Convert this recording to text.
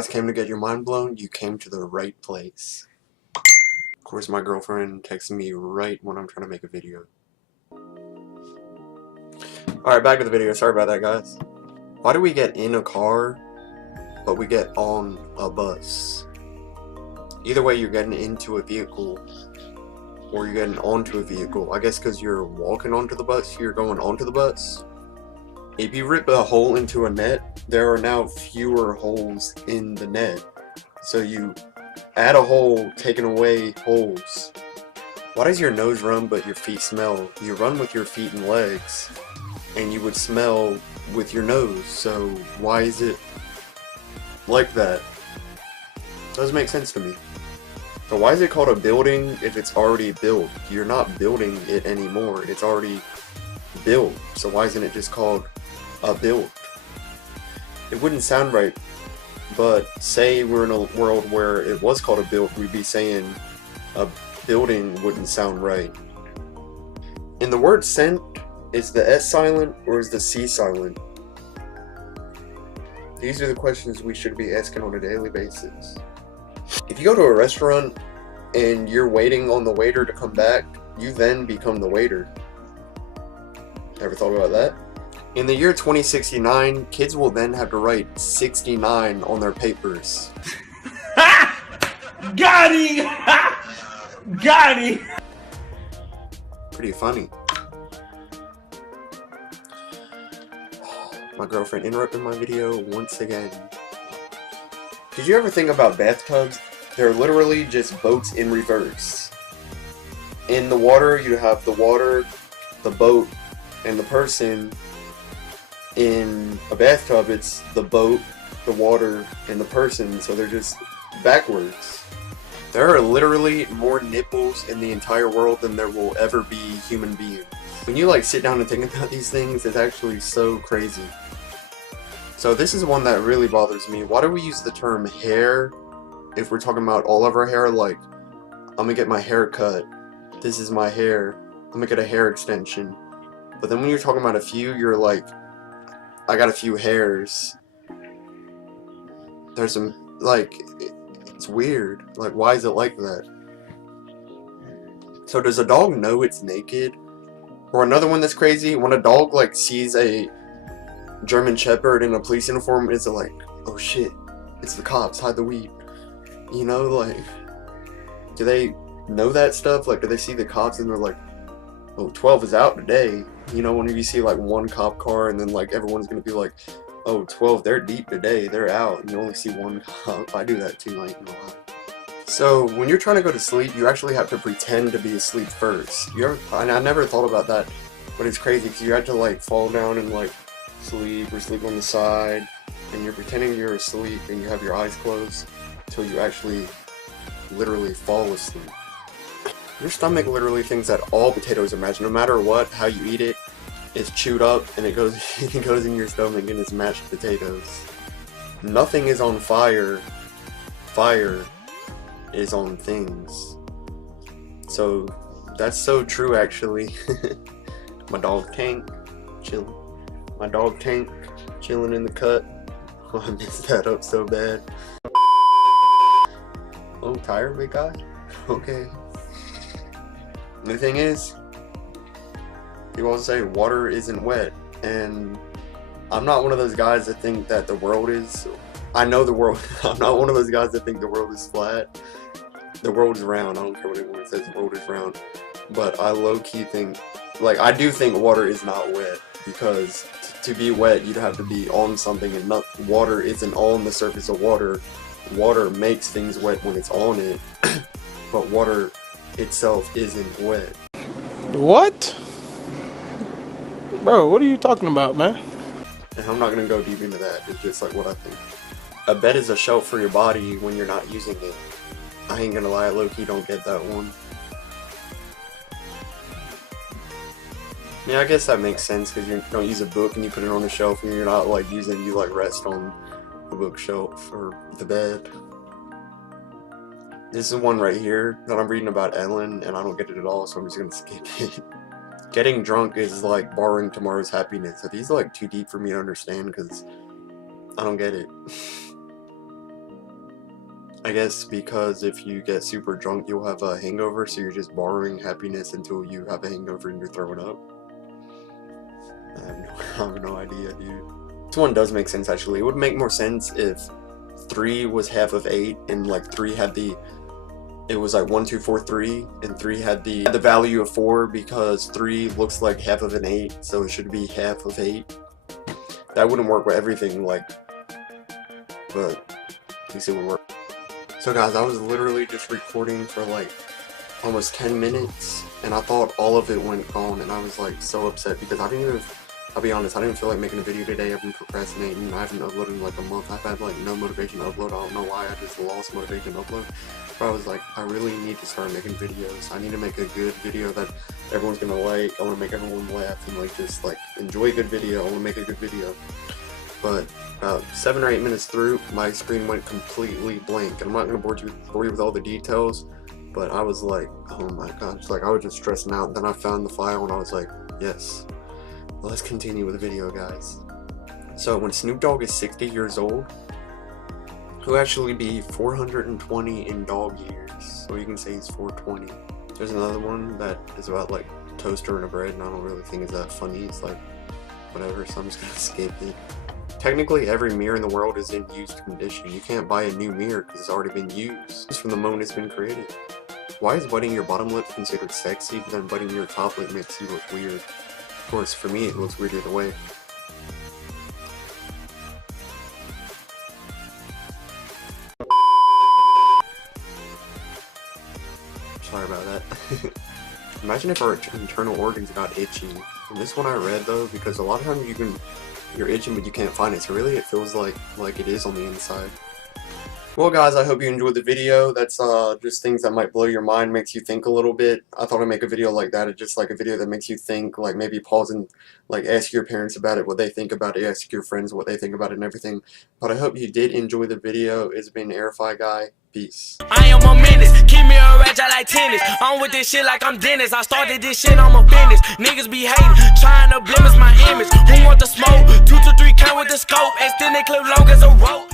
guys came to get your mind blown, you came to the right place. Of course, my girlfriend texted me right when I'm trying to make a video. Alright, back to the video. Sorry about that, guys. Why do we get in a car, but we get on a bus? Either way, you're getting into a vehicle, or you're getting onto a vehicle. I guess because you're walking onto the bus, you're going onto the bus. If you rip a hole into a net, there are now fewer holes in the net. So you add a hole, taking away holes. Why does your nose run but your feet smell? You run with your feet and legs, and you would smell with your nose. So why is it like that? Doesn't make sense to me. So why is it called a building if it's already built? You're not building it anymore. It's already built. So why isn't it just called a build? It wouldn't sound right, but say we're in a world where it was called a build, we'd be saying a building wouldn't sound right. In the word scent, is the S silent or is the C silent? These are the questions we should be asking on a daily basis. If you go to a restaurant and you're waiting on the waiter to come back, you then become the waiter. Ever thought about that? In the year 2069, kids will then have to write 69 on their papers. Got him! Got him! Pretty funny. My girlfriend interrupted my video once again. Did you ever think about bathtubs? They're literally just boats in reverse. In the water, you have the water, the boat, and the person. In a bathtub, it's the boat, the water, and the person, so they're just backwards. There are literally more nipples in the entire world than there will ever be human beings. When you like sit down and think about these things, it's actually so crazy. So this is one that really bothers me. Why do we use the term hair if we're talking about all of our hair? Like, I'm gonna get my hair cut. This is my hair. I'm gonna get a hair extension. But then when you're talking about a few, you're like, I got a few hairs. There's some, like, it's weird. Like, why is it like that? So does a dog know it's naked? Or another one that's crazy, when a dog, like, sees a German Shepherd in a police uniform, it's like, oh shit, it's the cops, hide the weed. You know, like, do they know that stuff? Like, do they see the cops and they're like, oh, 12 is out today? You know, whenever you see like one cop car and then like everyone's gonna be like, oh, 12, they're deep today, they're out, and you only see one cop. I do that too, like, no lie. So when you're trying to go to sleep, you actually have to pretend to be asleep first. I never thought about that, but it's crazy because you have to like fall down and like sleep or sleep on the side, and you're pretending you're asleep and you have your eyes closed until you actually literally fall asleep. Your stomach literally thinks that all potatoes are mashed. No matter what, how you eat it, it's chewed up and it goes it goes in your stomach and it's mashed potatoes. Nothing is on fire. Fire is on things. So that's so true, actually. My dog Tank chilling. My dog Tank chilling in the cut. Oh, I messed that up so bad. Oh, tired, big guy? Okay. The thing is, people always say water isn't wet, and I'm not one of those guys that think that the world is, I know the world, I'm not one of those guys that think the world is flat. The world is round. I don't care what anyone says, the world is round. But I low-key think, like, I do think water is not wet, because to be wet, you'd have to be on something, and water isn't on the surface of water. Water makes things wet when it's on it, but water itself isn't wet. What? Bro, what are you talking about, man? And I'm not gonna go deep into that, it's just like what I think. A bed is a shelf for your body when you're not using it. I ain't gonna lie, low-key don't get that one. Yeah, I guess that makes sense because you don't use a book and you put it on the shelf and you're not like using, you like rest on the bookshelf or the bed. This is one right here that I'm reading about Ellen, and I don't get it at all, so I'm just gonna skip it. Getting drunk is like borrowing tomorrow's happiness. Are these like too deep for me to understand? Because I don't get it. I guess because if you get super drunk, you'll have a hangover, so you're just borrowing happiness until you have a hangover and you're throwing up. I have no idea, dude. This one does make sense, actually. It would make more sense if 3 was half of 8, and like 3 had the... It was like 1, 2, 4, 3, and 3 had the value of 4 because 3 looks like half of an 8, so it should be half of 8. That wouldn't work with everything, like... But at least it would work. So guys, I was literally just recording for like almost 10 minutes and I thought all of it went gone, and I was like so upset because I didn't even, I'll be honest, I didn't feel like making a video today. I've been procrastinating. I haven't uploaded in like a month. I've had like no motivation to upload. I don't know why, I just lost motivation to upload. But I was like, I really need to start making videos. I need to make a good video that everyone's gonna like. I want to make everyone laugh and like just like enjoy a good video. I want to make a good video. But 7 or 8 minutes through, my screen went completely blank. And I'm not going to bore you with all the details, but I was like, oh my gosh, like I was just stressing out. Then I found the file and I was like, yes, let's continue with the video, guys. So when Snoop Dogg is 60 years old, he'll actually be 420 in dog years. So you can say he's 420. There's another one that is about like toaster and a bread, and I don't really think it's that funny. It's like, whatever, so I'm just going to skip it. Technically, every mirror in the world is in used condition. You can't buy a new mirror because it's already been used just from the moment it's been created. Why is biting your bottom lip considered sexy, but then biting your top lip makes you look weird? Of course, for me, it looks weird either way. Sorry about that. Imagine if our internal organs got itchy. And this one I read though, because a lot of times you're itching but you can't find it, so really it feels like it is on the inside. Well guys, I hope you enjoyed the video. That's just things that might blow your mind, makes you think a little bit. I thought I'd make a video like that. It's just like a video that makes you think, like maybe pause and like ask your parents about it, what they think about it, ask your friends what they think about it and everything. But I hope you did enjoy the video. It's been Aeroify Guy. Peace. I am a menace, keep me a ratchet like tennis. I'm with this shit like I'm Dennis. I started this shit, I'm a business. Niggas be hating, trying to blemish my image. Who want the smoke? 2 to 3 count with the scope, extended clip long as a rope.